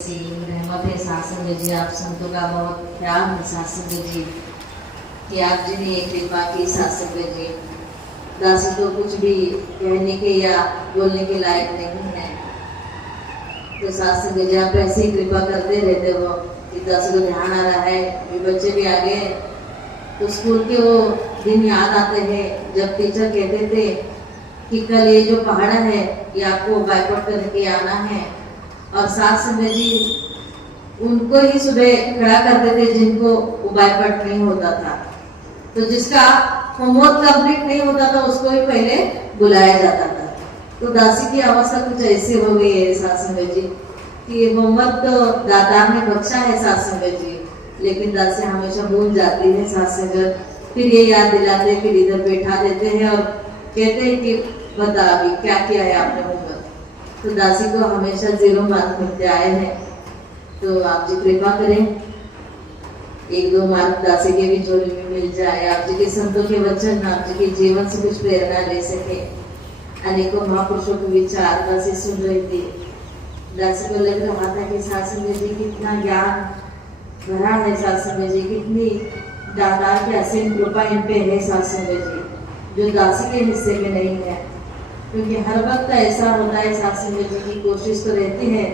रहमत है सासंग जी, आप संतों का बहुत प्यार है सासंग जी कि आप जी ने कृपा की सासंग जी। दासी तो कुछ भी कहने के या बोलने के लायक नहीं है, तो सासंग जी आप ऐसे ही कृपा करते रहते हो कि दासी को ध्यान आ रहा है कि बच्चे भी आ गए तो स्कूल के वो दिन याद आते हैं जब टीचर कहते थे कि कल ये जो पहाड़ है ये आपको बाइकआउट करके आना है, और साथ संगत जी उनको ही सुबह खड़ा करते थे जिनको बाइकआउट नहीं होता था, तो जिसका होमवर्क कंप्लीट नहीं होता था उसको ही पहले बुलाया जाता था। तो दासी की अवस्था कुछ ऐसी हो गई है साथ संगत जी कि होमवर्क तो दाता ने बख्शा है साथ संगत जी, लेकिन दासी हमेशा भूल जाती है साथ संगत। फिर ये याद दिलाते, फिर इधर बैठा देते हैं और कहते हैं कि बता अभी क्या किया है आपने होमवर्क। तो दासी को हमेशा 0 मार्क मिलते आए हैं, तो आप जी कृपा करें 1-2 मार्क दासी के भी झोली में मिल जाए। आप जी के संतों के वचन आप जी के जीवन से कुछ प्रेरणा ले सके। अनेकों महापुरुषों के विचार दासी सुन रही थी, दासी को लग रहा था कि सासंग जी कितना ज्ञान भरा है, सासंग जी कितनी दादा की असीम कृपा इन पे है सासंग जी, जो दासी के हिस्से में नहीं है। क्योंकि हर वक्त ऐसा होता है सासंग जी की कोशिश तो रहती है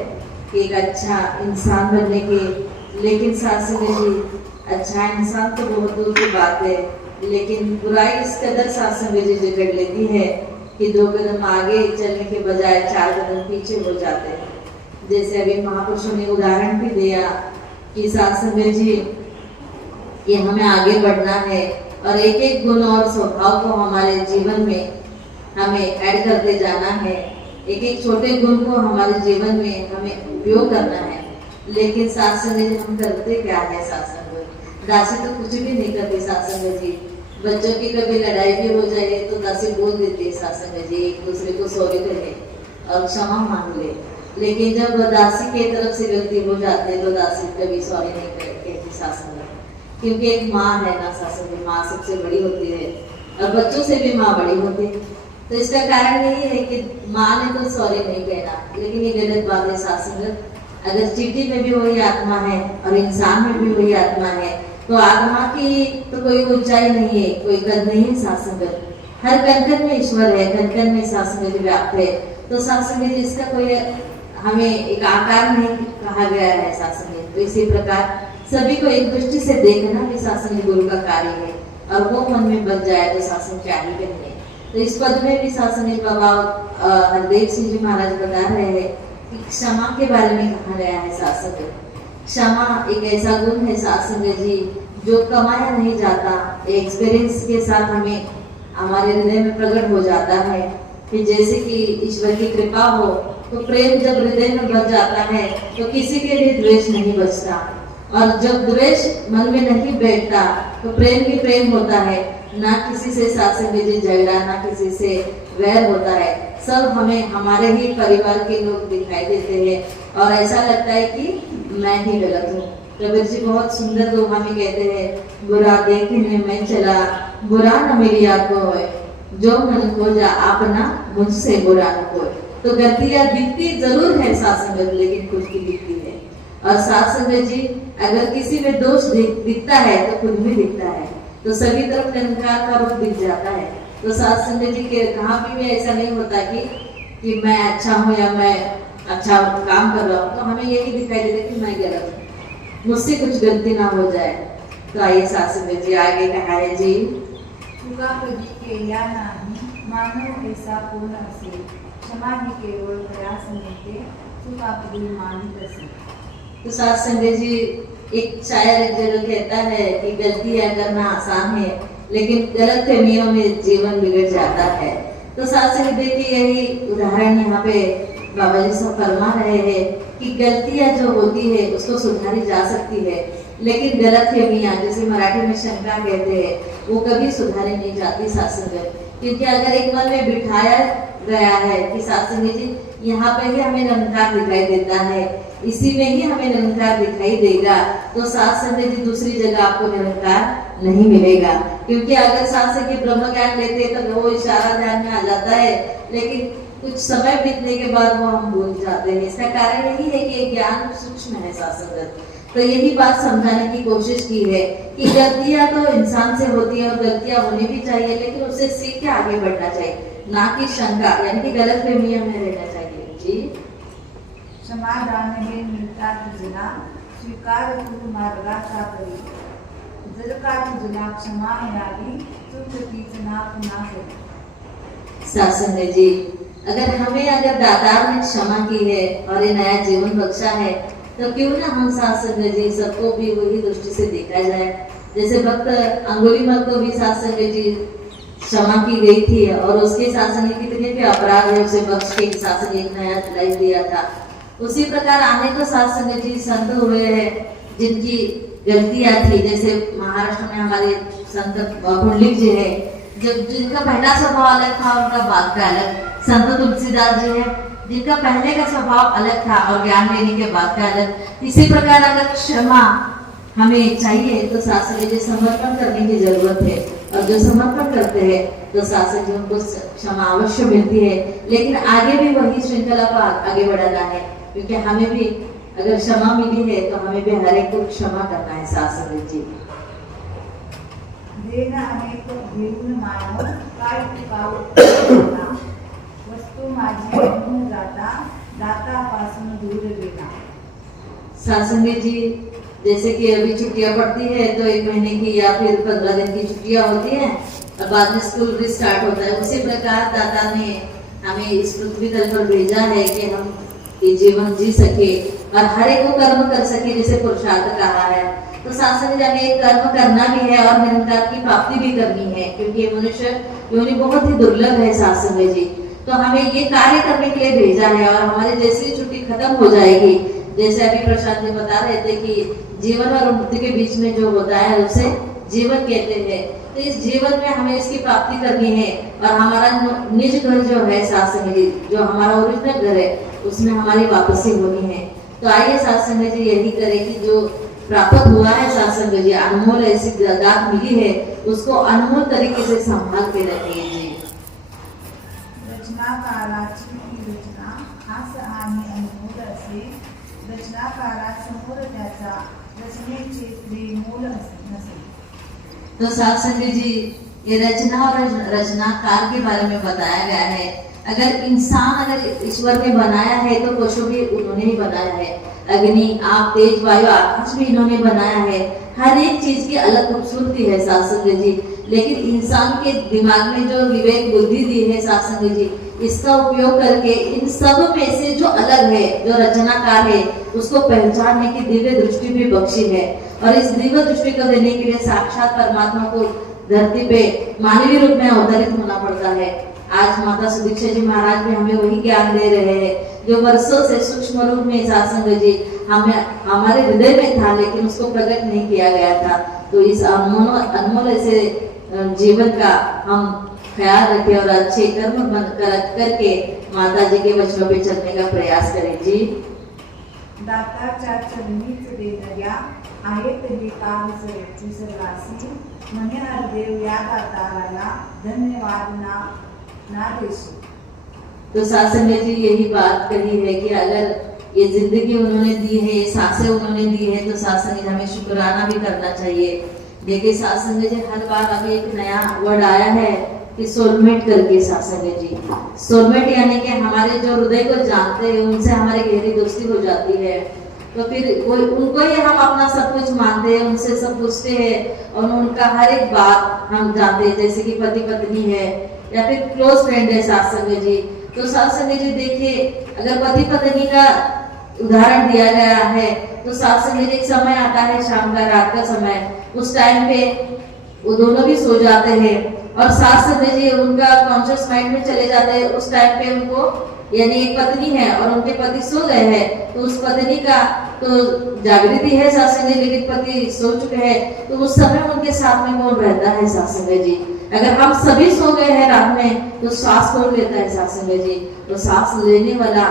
कि एक अच्छा इंसान बनने की, लेकिन सासंग जी अच्छा इंसान तो बहुत दूर की बात है, लेकिन बुराई इस कदर सासंग जी जकड़ लेती है कि 2 कदम आगे चलने के बजाय 4 कदम पीछे हो जाते हैं। जैसे अभी महापुरुषों ने उदाहरण भी दिया कि सासंग जी ये हमें आगे बढ़ना है और एक एक गुण और स्वभाव को हमारे जीवन में हमें ऐड करते जाना है, एक एक छोटे गुण को हमारे जीवन में हमें उपयोग करना है। लेकिन सासंग जी हम करते क्या है सासंग जी? दासी तो कुछ भी नहीं करती सासंग जी। बच्चों की कभी लड़ाई भी हो जाए तो दासी बोल देती है सासंग जी, एक दूसरे को सॉरी कहे और क्षमा मांग ले। लेकिन जब दासी की तरफ से गलती हो जाती है तो दासी कभी सॉरी नहीं कहती सासंग, क्योंकि एक माँ है ना सासंग जी, माँ सबसे बड़ी होती है और बच्चों से भी माँ बड़ी होती है। तो इसका कारण यही है कि माँ ने तो सॉरी नहीं कहना, लेकिन ये गलत बात है सासंगत। अगर चींटी में भी वही आत्मा है और इंसान में भी वही आत्मा है, तो आत्मा की तो कोई ऊंचाई नहीं है, कोई कद नहीं है सासंगत। हर कण में ईश्वर है, कण में सासंगत व्याप्त है। तो सासंगत इसका कोई हमें एक आकार नहीं कहा गया है सासंगत। तो इसी प्रकार सभी को एक दृष्टि से देखना भी सासंग गुरु का कार्य है, और वो मन में बच जाए तो सासंग क्या ही कहने। तो इस पद में भी सासंग बाबा हरदेव सिंह जी महाराज बता रहे हैं कि क्षमा के बारे में कहा गया है सासंग। क्षमा एक ऐसा गुण है सासंग जी जो कमाया नहीं जाता, एक्सपीरियंस के साथ हमें हमारे हृदय में प्रकट हो जाता है। कि जैसे कि ईश्वर की कृपा हो तो प्रेम जब हृदय में बच जाता है तो किसी के लिए द्वेष नहीं बचता, और जब द्वेष मन में नहीं बैठता तो प्रेम ही प्रेम होता है। ना किसी से सासंग जी झगड़ा, ना किसी से वैर होता है, सब हमें हमारे ही परिवार के लोग दिखाई देते हैं और ऐसा लगता है कि मैं ही गलत हूँ। कबीर जी बहुत सुंदर दोहा में कहते हैं, बुरा देखने में चला बुरा न मेरी आंखों होए, जो मन खोजा आपना मुझसे बुरा न कोई। तो गलतियां दिखती जरूर है सासंग, लेकिन खुद की दिखती है। और सासंग जी अगर किसी में दोष दिखता है तो खुद में दिखता है, तो सभी तरफ निरंकार का रूप दिख जाता है। तो सासंग जी के कहाँ भी ऐसा नहीं होता कि मैं अच्छा हूँ या मैं अच्छा काम कर रहा हूँ, तो हमें यही दिखाई देता कि मैं गलत हूँ, मुझसे कुछ गलती ना हो जाए। तो आइए सासंग जी आगे कहा है जी, तुका कधी केल्या नाही मानव ऐसा पूर्ण असे, क्षमा ही केवळ प्रयास मिळते, चूक आपली मानित असे। तो सासंग जी एक शायर एक जगह कहता है कि गलतियां करना आसान है, लेकिन गलत फहमियों में जीवन बिगड़ जाता है। तो सासंग देखिए यही उदाहरण यहाँ पे बाबा जी सब फरमा रहे हैं कि गलतियां जो होती है उसको सुधारी जा सकती है, लेकिन गलत फहमियां जैसे मराठी में शंका कहते हैं वो कभी सुधारी नहीं जाती सासंग। क्योंकि अगर एक मन में बिठाया गया है कि सासंग जी यहाँ पे ही हमें निरंकार दिखाई देता है, इसी में ही हमें निरंकार दिखाई देगा, तो सासंग जी दूसरी जगह आपको निरंकार नहीं मिलेगा। क्योंकि अगर सासंग जी ब्रह्म ज्ञान लेते तो वो इशारा ध्यान में आ जाता है, लेकिन कुछ समय बीतने के बाद वो हम भूल जाते हैं। इसका कारण यही है कि ज्ञान सूक्ष्म है साथ संगत। तो यही बात समझाने की कोशिश की है कि गलतियां तो इंसान से होती है और गलतियां होनी भी चाहिए, लेकिन उससे सीख के आगे बढ़ना चाहिए, ना कि शंका यानी कि गलत फहमियों में रहना चाहिए। जी क्षमादान हे मिळता तुझला स्वीकार तू मार्गाचा परी, जर का तुझला क्षमा मिळाली चूक तीच ना पुन्हा करी। सासंग जी, अगर दातार ने क्षमा की है और ये नया जीवन बख्शा है, तो क्यों ना हम सासंग जी सबको भी वही दृष्टि से देखा जाए। जैसे भक्त अंगुलीमाल को भी सासंग जी क्षमा की गई थी और उसके सासंग कितने भी अपराध है उसे बख्श के सासंग एक नया लाइफ दिया था। उसी प्रकार आने को सासंग जी संत हुए हैं जिनकी गलतियां थी। जैसे महाराष्ट्र में हमारे संत पुंडलिक जी है, जब जिनका पहला स्वभाव अलग था उनका बाद का अलग। संत तुलसीदास जी है जिनका पहले का स्वभाव अलग था और ज्ञान लेने के बाद का अलग। इसी प्रकार अगर क्षमा हमें चाहिए तो शास्त्र जी समर्पण करने की जरूरत है, और जो समर्पण करते हैं तो शास्त्र जी उनको क्षमा अवश्य मिलती है। लेकिन आगे भी वही श्रृंखला को आगे बढ़ाना है, क्योंकि हमें भी अगर क्षमा मिली है तो हमें भी हर एक को क्षमा करना है। शास्त्र जी देना अनेक घेऊन मानव काय टिकाऊ वस्तु माझी म्हणून जाता दातापासून दूर गेला। सासंगी जी, जैसे कि अभी छुट्टियां पड़ती है तो 1 महीने की या फिर 15 दिन की छुट्टियां होती है और बाद में स्कूल भी स्टार्ट होता है। उसी प्रकार दाता ने हमें इस पृथ्वी तल पर भेजा है कि हम ये जीवन जी सके और हर एक को कर्म कर सके, जैसे पुरुषार्थ कहा है। तो शास्त्र जी हमें एक कर्म करना भी है और निरंतर की प्राप्ति भी करनी है, क्योंकि ये मनुष्य योनि बहुत ही दुर्लभ है। शास्त्र जी तो हमें ये कार्य करने के लिए भेजा है, और हमारी जैसी छुट्टी खत्म हो जाएगी, जैसे अभी प्रशांत जी बता रहे थे कि जीवन और मृत्यु के बीच में जो होता है उसे जीवन कहते हैं। तो इस जीवन में हमें इसकी प्राप्ति करनी है, और हमारा निज घर जो है शास्त्र जी, जो हमारा ओरिजिनल घर है, उसमें हमारी वापसी होनी है। तो आइए शास्त्र जी यही करें कि जो प्राप्त हुआ है शास्त्र जी, अनमोल ऐसी दात मिली है, उसको अनमोल तरीके से संभाल के रखिए। जी रचनाकाराची ही रचना खास आणि अनमोल असे, रचनाकारासमोर त्याचा रचनेचे प्रेमोल नसे। तो शास्त्र जी ये रचना और रचनाकार के बारे में बताया गया है। अगर ईश्वर ने बनाया है तो पशु भी उन्होंने ही बनाया है, अग्नि आप तेज वायु आकाश भी इन्होंने बनाया है। हर एक चीज की अलग खूबसूरती है शास्त्र जी, लेकिन इंसान के दिमाग में जो विवेक बुद्धि दी है शास्त्र जी, इसका उपयोग करके इन सब में से जो अलग है, जो रचनाकार है, उसको पहचानने की दिव्य दृष्टि भी बख्शी है। और इस दिव्य दृष्टि को देने के लिए साक्षात परमात्मा को धरती पे मानवीय रूप में अवतरित होना पड़ता है। आज माता सुदीक्षा जी महाराज भी हमें वही ज्ञान दे रहे हैं, जो वर्षों से सूक्ष्म रूप में शास्त्र जी हमारे हृदय में था, लेकिन उसको प्रकट नहीं किया गया था। तो इस अनमोल ऐसे जीवन का हम ख्याल रखें और अच्छे कर्म करके माता जी के वचनों पे चलने का प्रयास करें। जी दाताच्या चरणीच देणाऱ्या आहेत हे काल सर्वासी, म्हणे हरदेव या दाताराला धन्यवाद ना देशो। तो शासन जी यही बात कही है कि अगर ये जिंदगी उन्होंने दी है, ये सांसें उन्होंने दी है, तो शासन जी हमें शुक्राना भी करना चाहिए। देखिए शासन जी हर बार अभी एक नया वर्ड आया है कि सोलमेट करके। शासन जी सोलमेट यानी कि हमारे जो हृदय को जानते हैं, उनसे हमारी गहरी दोस्ती हो जाती है, तो फिर उनको ही हम अपना सब कुछ मानते हैं, उनसे सब पूछते हैं और उनका हर एक बात हम जानते हैं। जैसे कि पति पत्नी है या फिर क्लोज फ्रेंड है शासन जी। तो शासन जी देखिए, अगर पति पत्नी का उदाहरण दिया गया है तो शासन जी एक समय आता है शाम का, रात का समय, उस टाइम पे वो दोनों भी सो जाते हैं और सास जी उनका कॉन्शियस माइंड में चले जाते हैं। उस टाइम पे उनको यानी एक पत्नी है और उनके पति सो गए हैं, तो उस पत्नी का तो जागृति है शासन जी, लेकिन पति सो चुके हैं, तो उस समय उनके साथ में कौन रहता है शासन जी? अगर हम सभी सो गए हैं रात में तो सांस कौन लेता है शासन जी? तो सांस लेने वाला,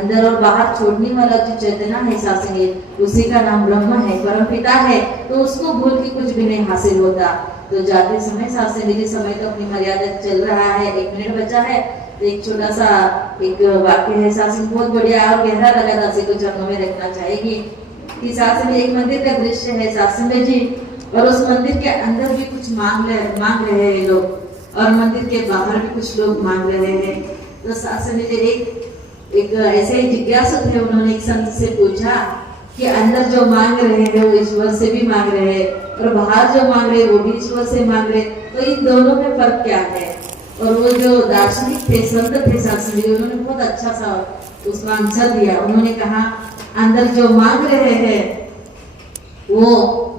अंदर और बाहर छोड़ने वाला जो चेतना है शासन जी, उसी का नाम ब्रह्म है, परम पिता है। तो उसको भूल के कुछ भी नहीं हासिल होता। तो जाते समय शासन जी, समय तो अपनी मर्यादा चल रहा है, 1 मिनट बचा है, तो एक छोटा सा एक वाक्य है सासंग, बहुत बढ़िया और गहरा लगा, दासी को चरणों में रखना चाहेगी कि सासंग एक मंदिर का दृश्य है सासंग जी, और उस मंदिर के अंदर भी कुछ मांग रहे हैं लोग, और मंदिर के बाहर भी कुछ लोग मांग रहे हैं। तो सासंग जी एक ऐसे ही जिज्ञासु थे, उन्होंने एक संत से पूछा कि अंदर जो मांग रहे हैं वो ईश्वर से भी मांग रहे हैं, और बाहर जो मांग रहे हैं वो भी ईश्वर से मांग रहे हैं, तो इन दोनों में फर्क क्या है? और वो जो दार्शनिक थे, संत थे सासंग जी, उन्होंने बहुत अच्छा सा उसका आंसर दिया। उन्होंने कहा अंदर जो मांग रहे हैं वो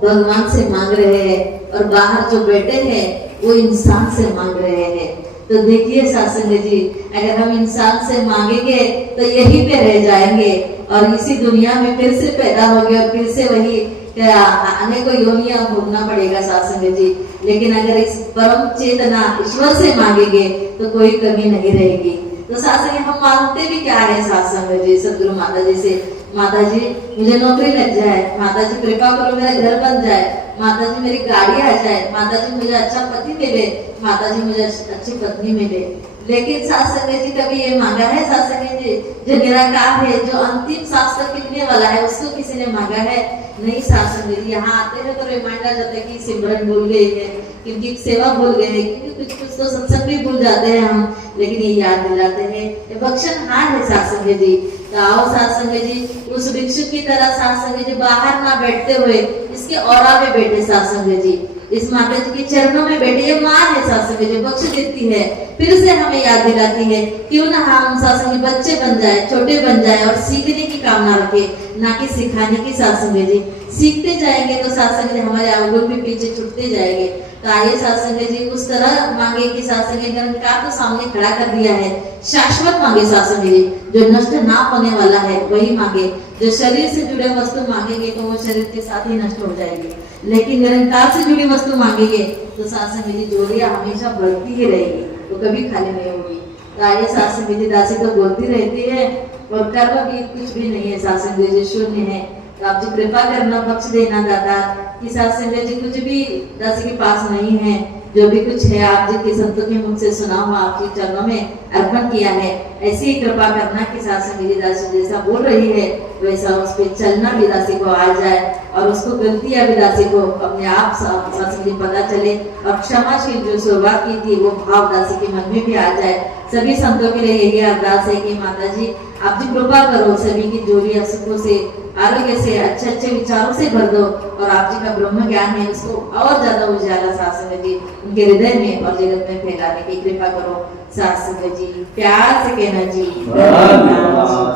भगवान से मांग रहे हैं, और बाहर जो बैठे हैं वो इंसान से मांग रहे हैं। तो देखिए सासंग जी, अगर हम इंसान से मांगेंगे तो यहीं पे रह जाएंगे और इसी दुनिया में फिर से पैदा होंगे और फिर से वही अनेकों योनियां भोगना पड़ेगा सासंग जी। लेकिन अगर इस परम चेतना ईश्वर से मांगेंगे तो कोई कमी नहीं रहेगी। तो सासंग हम मांगते भी क्या है सासंग जी? सदगुरु माता जी से, माता जी मुझे नौकरी लग जाए, माता जी कृपा करो मेरा घर बन जाए, माता जी मेरी गाड़ी आ जाए, माता जी मुझे अच्छा पति मिले, माता जी मुझे अच्छी पत्नी मिले। लेकिन सासंग जी कभी ये मांगा है सासंग जी? जो निराकार है, जो अंतिम सांस तक मिलने वाला है, उसको किसी ने मांगा है? नहीं सासंग जी। यहाँ आते हैं तो रिमाइंडर जाता है कि सिमरन भूल गए हैं, क्योंकि सेवा भूल गए हैं, क्योंकि कुछ कुछ तो सत्संग भी भूल जाते हैं हम, लेकिन ये याद दिलाते हैं। ये बख्शनहार है सासंग जी। तो आओ सासंग जी, उस भिक्षु की तरह सासंग जी बाहर ना बैठते हुए इसके औरा में बैठे सासंग जी, इस माता जी के चरणों में बैठे। ये माँ है सासंग जी, बख्श देती है, फिर से हमें याद दिलाती है। क्यों ना हम सासंग जी बच्चे बन जाए, छोटे बन जाए और सीखने की कामना रखे, ना कि सिखाने की सासंग जी। सीखते जाएंगे तो सासंग जी हमारे अवगुण भी पीछे छूटते जाएंगे। तो आइए सासंग जी उस तरह मांगे कि सासंग जी निरंकार तो सामने खड़ा कर दिया है, शाश्वत मांगे सासंग जी, जो नष्ट ना होने वाला है वही मांगे। जो शरीर से जुड़े वस्तु मांगेंगे तो वो शरीर के साथ ही नष्ट हो जाएगी, लेकिन निरंकार से जुड़ी वस्तु मांगेंगे तो सासंग जी जोड़ियां हमेशा बढ़ती ही रहेगी, वो कभी खाली नहीं होगी। तो आइए सासंग जी, दासी तो बोलती रहती है और कर्म भी कुछ भी नहीं है सासंग जी, शून्य है। तो आप जी कृपा करना, बख्श देना दादा कि सासंग जी कुछ भी दासी के पास नहीं है, जो भी कुछ है आप जी के संतों के मुख से सुना हुआ आपके चरणों में अर्पण किया है। ऐसी ही कृपा करना कि सासंग जी दासी जैसा बोल रही है वैसा उस पर चलना भी दासी को आ जाए, और उसको गलतियां भी दासी को अपने आप सासंग जी पता चले, और क्षमाशील जो शुरुआत की थी वो भाव दासी के मन में भी आ जाए। सभी संतों के लिए यही अरदास है कि माता जी आप जी कृपा करो, सभी की जोड़ियां सुखों से, आरोग्य से, अच्छे अच्छे विचारों से भर दो, और आप जी का ब्रह्म ज्ञान है उसको और ज्यादा उजाला सासंग जी उनके हृदय में और जगत में फैलाने की कृपा करो सासंग जी। प्यार से कहना जी।